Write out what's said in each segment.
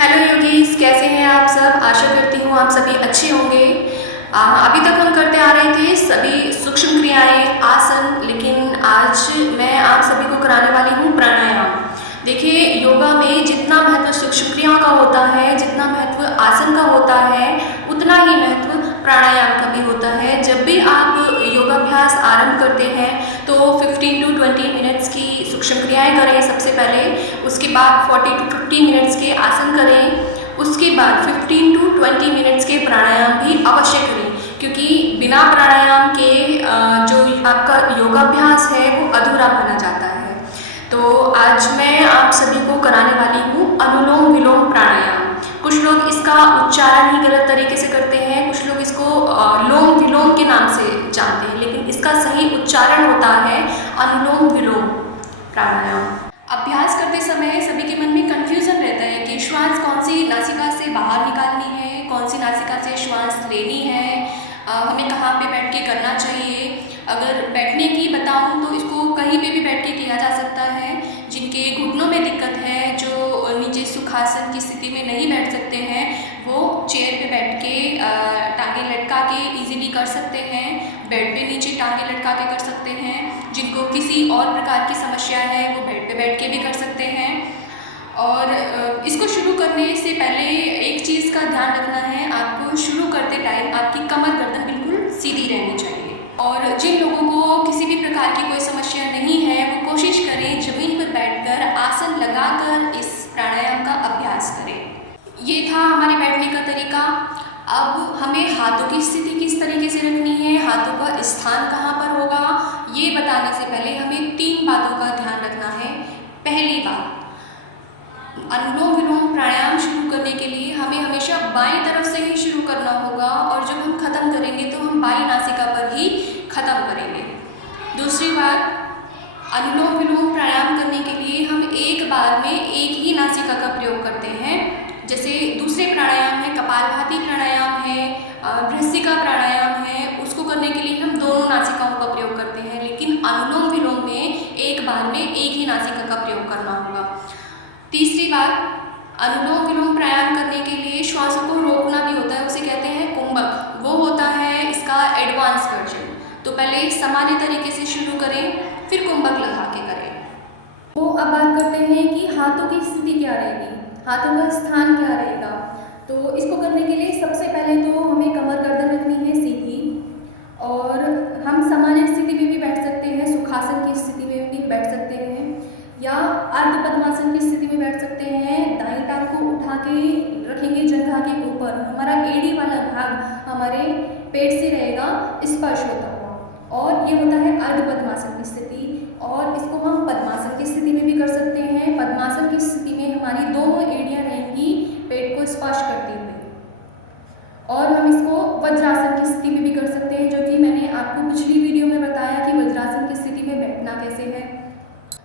Hello yogis, कैसे हैं आप सब। आशा करती हूँ आप सभी अच्छे होंगे। अभी तक हम करते आ रहे थे सभी सूक्ष्म क्रियाएं, आसन, लेकिन आज मैं आप सभी को कराने वाली हूँ प्राणायाम। देखिए, योगा में जितना महत्व सूक्ष्म क्रियाओं का होता है, जितना महत्व आसन का होता है, उतना ही महत्व प्राणायाम का भी होता है। जब भी आप योगाभ्यास आरंभ करते हैं तो 15 to 20 मिनट्स की सूक्ष्म क्रियाएं करें सबसे पहले। उसके बाद 40 to 50 मिनट्स के आसन करें। उसके बाद 15 to 20 मिनट्स के प्राणायाम भी अवश्य करें, क्योंकि बिना प्राणायाम के जो आपका योगाभ्यास है वो अधूरा माना जाता है। तो आज मैं आप सभी को कराने वाली हूँ अनुलोम विलोम प्राणायाम। कुछ लोग इसका उच्चारण ही गलत तरीके से करते हैं, कुछ लोग इसको लोम विलोम के नाम से जानते हैं, लेकिन इसका सही उच्चारण होता है अनुलोम विलोम प्राणायाम। अभ्यास करते समय सभी के मन में कन्फ्यूजन रहता है कि श्वास कौन सी नासिका से बाहर निकालनी है, कौन सी नासिका से श्वास लेनी है, हमें कहाँ पे बैठ के करना चाहिए। अगर बैठने की बताऊँ तो इसको कहीं पे भी बैठ के किया जा सकता है। जिनके घुटनों में दिक्कत है, जो नीचे सुखासन की स्थिति में नहीं बैठ सकते हैं, वो चेयर पे बैठ के टांगे लटका के इजीली कर सकते हैं। बेड पे नीचे टांगे लटका के कर सकते हैं। जिनको किसी और प्रकार की समस्या है वो बेड पे बैठ के भी कर सकते हैं। और इसको शुरू करने से पहले एक चीज़ का ध्यान रखना है, आपको शुरू करते टाइम आपकी कमर गर्दन बिल्कुल सीधी रहनी चाहिए। और जिन लोगों को किसी भी प्रकार की कोई समस्या नहीं है, वो कोशिश करें ज़मीन पर बैठकर आसन लगाकर इस प्राणायाम का अभ्यास करें। ये था हमारे बैठने का तरीका। अब हमें हाथों की स्थिति किस तरीके से रखनी है, हाथों का स्थान कहाँ पर होगा, ये बताने से पहले हमें 3 बातों का ध्यान रखना है। पहली बात, अनुलोम विलोम प्राणायाम शुरू करने के लिए हमें हमेशा बाईं तरफ से ही शुरू करना होगा, और जब हम ख़त्म करेंगे तो हम बाईं नासिका पर ही ख़त्म करेंगे। दूसरी बात, अनुलोम विलोम प्राणायाम करने के लिए हम एक बार में एक ही नासिका का प्रयोग करते हैं। जैसे दूसरे प्राणायाम है, कपालभाति प्राणायाम है, भ्रमरिका प्राणायाम है, उसको करने के लिए हम दोनों नासिकाओं का प्रयोग करते हैं। लेकिन अनुलोम विलोम में एक बार में एक ही नासिका का प्रयोग करना होगा। तीसरी बात, अनुलोम विलोम प्राणायाम करने के लिए श्वासों को रोकना भी होता है, उसे कहते हैं कुंभक। वो होता है इसका एडवांस वर्जन। तो पहले सामान्य तरीके से शुरू करें, फिर कुंभक लगा के करें। तो अब बात करते हैं कि हाथों की स्थिति क्या रहेगी, हाथों का स्थान क्या रहेगा। तो इसको करने के लिए सबसे पहले तो हमें कमर गर्दन रखनी है सीधी, और हम सामान्य स्थिति में भी बैठ सकते हैं, सुखासन की स्थिति में भी बैठ सकते हैं, या अर्ध पद्मासन की स्थिति में बैठ सकते हैं। दाईं टांग को उठा के रखेंगे जंघा के ऊपर, हमारा एड़ी वाला भाग हमारे पेट से रहेगा स्पर्श होता हुआ, और ये होता है अर्ध पद्मासन की स्थिति। और इसको हम पद्मासन की स्थिति में भी कर सकते हैं। पद्मासन की स्थिति में हमारी दोनों एड़ियाँ रहेंगी पेट को स्पर्श करती हुई। और हम इसको वज्रासन की स्थिति में भी कर सकते हैं, जो कि मैंने आपको पिछली वीडियो में बताया कि वज्रासन की स्थिति में बैठना कैसे है।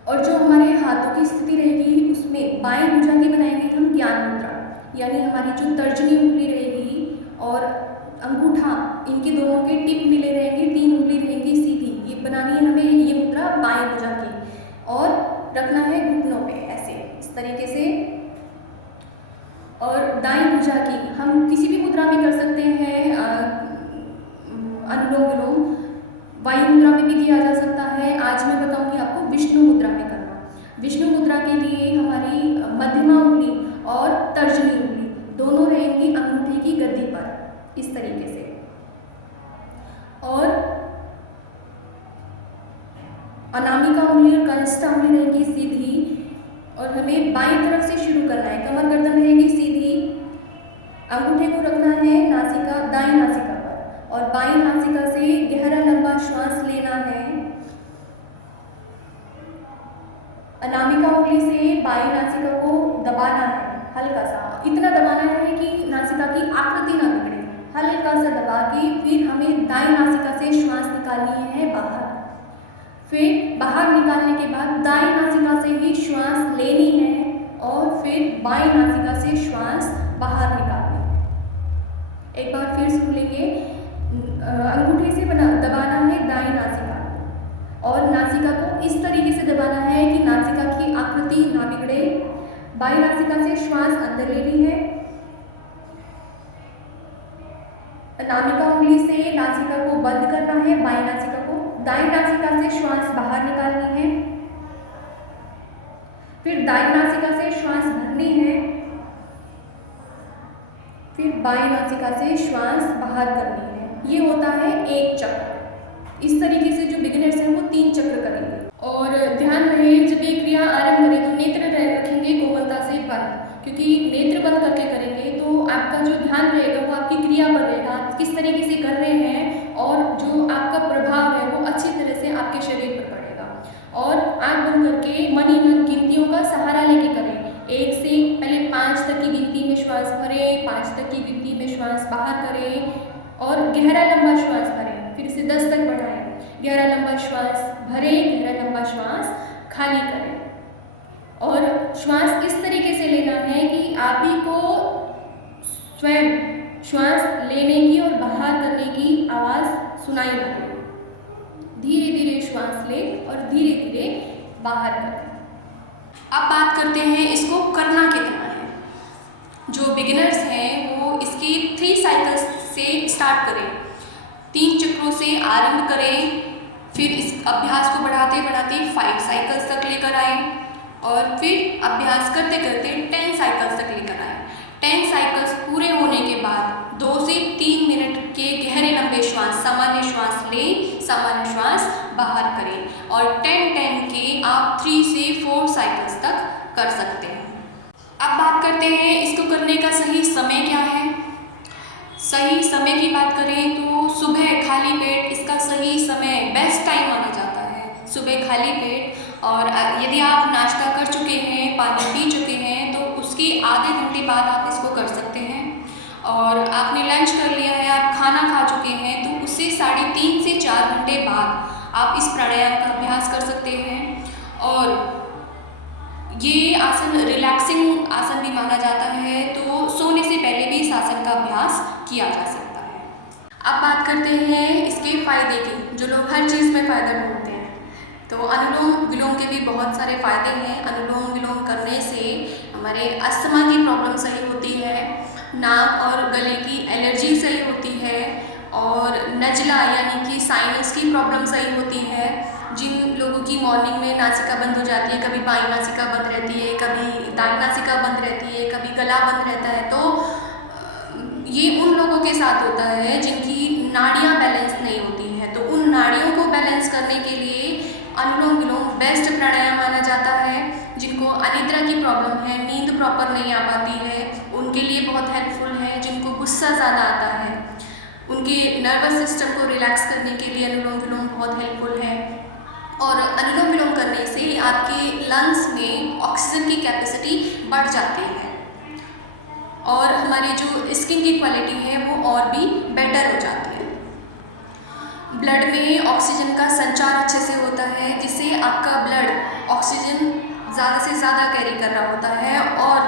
और जो हमारे हाथों की स्थिति रहेगी, उसमें बाएं भुजा की बनाएंगे हम ज्ञान मुद्रा, यानी हमारी जो तर्जनी उंगली रहेगी और अंगूठा, इनके दोनों के टिप मिले रहेंगे, 3 उंगली रहेंगी सीधी। ये बनानी है हमें ये मुद्रा बाएं भुजा की, और रखना है घुटनों पे ऐसे इस तरीके से। और दाईं भुजा की हम किसी भी मुद्रा में कर सकते हैं, अनुलोम विलोम वायु मुद्रा में भी किया जा सकता है। आज मैं बताऊंगी आपको विष्णु मुद्रा में करना। विष्णु मुद्रा के लिए हमारी मध्यमा उंगली और तर्जनी उंगली दोनों रहेंगी अंगूठे की गद्दी पर इस तरीके से, और अनामिका उंगली और कनिष्ठा उंगली रहेगी सीधी। और हमें बाईं तरफ से शुरू करना है, कमर गर्दन रहेगी सीधी, अंगूठे को रखना है नासिका, दाईं नासिका पर, और बाईं नासिका से गहरा लंबा श्वास लेना है। अनामिका उंगली से बाईं नासिका को दबाना है, हल्का सा, इतना दबाना है कि नासिका की आकृति ना बिगड़े। हल्का सा दबा के फिर हमें दाईं नासिका से श्वास निकालनी है बाहर। फिर बाहर निकालने के बाद दाईं नासिका से ही श्वास लेनी है, और फिर बाईं नासिका से श्वास बाहर निकालनी है। एक बार फिर सुन लेंगे, अंगूठे से दबाना है दाईं नासिका, और नासिका को इस तरीके से दबाना है कि नासिका की आकृति ना बिगड़े। बाईं नासिका से श्वास अंदर लेनी है अनामिका उंगली से नासिका को बंद करना है, बाएं नासिका को। दाएं नासिका से श्वास बाहर निकालनी है, फिर दाएं नासिका से श्वास भरनी है, फिर बाएं नासिका से श्वास बाहर करनी है। ये होता है एक चक्र। इस तरीके से जो बिगिनर्स हैं वो 3 चक्र करेंगे। और ध्यान रहे, जब ये क्रिया आरंभ करें तो नेत्र रखेंगे कोमलता से बंद, क्योंकि नेत्र बंद करके करेंगे तो आपका जो ध्यान रहेगा वो आपकी क्रिया पर रहेगा, आप किस तरीके से कर रहे हैं और जो आपका प्रभाव है वो अच्छी तरह से आपके शरीर पर पड़ेगा। और आँख बंद करके मन ही मन गिनतियों का सहारा लेके करें। 1 से पहले 5 तक की गिनती में श्वास भरें, 5 तक की गिनती में श्वास बाहर करें और गहरा लंबा श्वास भरें। फिर इसे 10 तक बढ़ाएं, गहरा लंबा श्वास भरें, गहरा लंबा श्वास खाली करें। और श्वास इस तरीके से लेना है कि आप ही को स्वयं श्वास लेने की और बाहर करने की आवाज़ सुनाई ना दे। धीरे धीरे श्वास लें और धीरे धीरे बाहर करें। अब बात करते हैं इसको करना कितना है। जो बिगिनर्स हैं वो इसकी 3 साइकिल्स से स्टार्ट करें, 3 चक्रों से आरंभ करें, फिर इस अभ्यास को बढ़ाते बढ़ाते 5 साइकिल्स तक लेकर आए और फिर अभ्यास करते करते 10 साइकिल्स तक लेकर आए। 10 साइकिल्स पूरे होने के बाद 2 से 3 मिनट के गहरे लंबे श्वास, सामान्य श्वास लें, सामान्य श्वास बाहर करें और 10-10 के आप 3 से 4 साइकिल्स तक कर सकते हैं। अब बात करते हैं इसको करने का सही समय क्या है। सही समय की बात करें तो सुबह खाली पेट इसका सही समय, बेस्ट टाइम माना जाता है सुबह खाली पेट। और यदि आप नाश्ता कर चुके हैं, पानी पी चुके हैं तो उसके आधे घंटे बाद आप इसको कर सकते हैं। और आपने लंच कर लिया है, आप खाना खा चुके हैं तो उससे 3.5 से 4 घंटे बाद आप इस प्राणायाम का अभ्यास कर सकते हैं। और ये आसन रिलैक्सिंग आसन भी माना जाता है, तो सोने से पहले भी इस आसन का अभ्यास किया जा सकता है। अब बात करते हैं इसके फ़ायदे की, जो लोग हर चीज़ में फ़ायदा ढूंढते हैं। तो अनुलोम विलोम के भी बहुत सारे फ़ायदे हैं। अनुलोम विलोम करने से हमारे अस्थमा की प्रॉब्लम सही होती है, नाक और गले की एलर्जी सही होती है और नज़ला यानी कि साइनस की प्रॉब्लम सही होती है। जिन लोगों की मॉर्निंग में नासिका बंद हो जाती है, कभी बाईं नासिका बंद रहती है, कभी दाईं नासिका बंद रहती है, कभी गला बंद रहता है, तो ये उन लोगों के साथ होता है जिनकी नाड़ियाँ बैलेंस नहीं होती हैं। तो उन नाड़ियों को बैलेंस करने के लिए अनुलोम विलोम बेस्ट प्राणायाम माना जाता है। जिनको अनिद्रा की प्रॉब्लम है, नींद प्रॉपर नहीं आ पाती है, उनके लिए बहुत हेल्पफुल है। जिनको गुस्सा ज़्यादा आता है, उनके नर्वस सिस्टम को रिलैक्स करने के लिए अनुलोम विलोम बहुत हेल्पफुल है। और अनुलोम विलोम करने से आपके लंग्स में ऑक्सीजन की कैपेसिटी बढ़ जाती है और हमारी जो स्किन की क्वालिटी है वो और भी बेटर हो जाती है। ब्लड में ऑक्सीजन का संचार अच्छे से होता है, जिससे आपका ब्लड ऑक्सीजन ज़्यादा से ज़्यादा कैरी कर रहा होता है और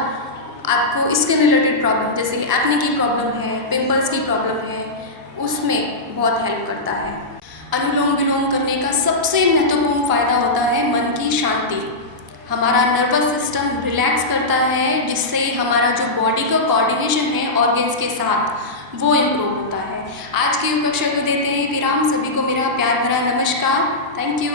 आपको स्किन रिलेटेड प्रॉब्लम जैसे कि एक्ने की प्रॉब्लम है, पिंपल्स की प्रॉब्लम है, उसमें बहुत हेल्प करता है। अनुलोम विलोम करने का सबसे महत्वपूर्ण फ़ायदा होता है मन की शांति। हमारा नर्वस सिस्टम रिलैक्स करता है, जिससे हमारा जो बॉडी का कोऑर्डिनेशन है ऑर्गन्स के साथ वो इम्प्रूव होता है। आज की कक्षा को देते हैं विराम। सभी को मेरा प्यार भरा नमस्कार। Thank you.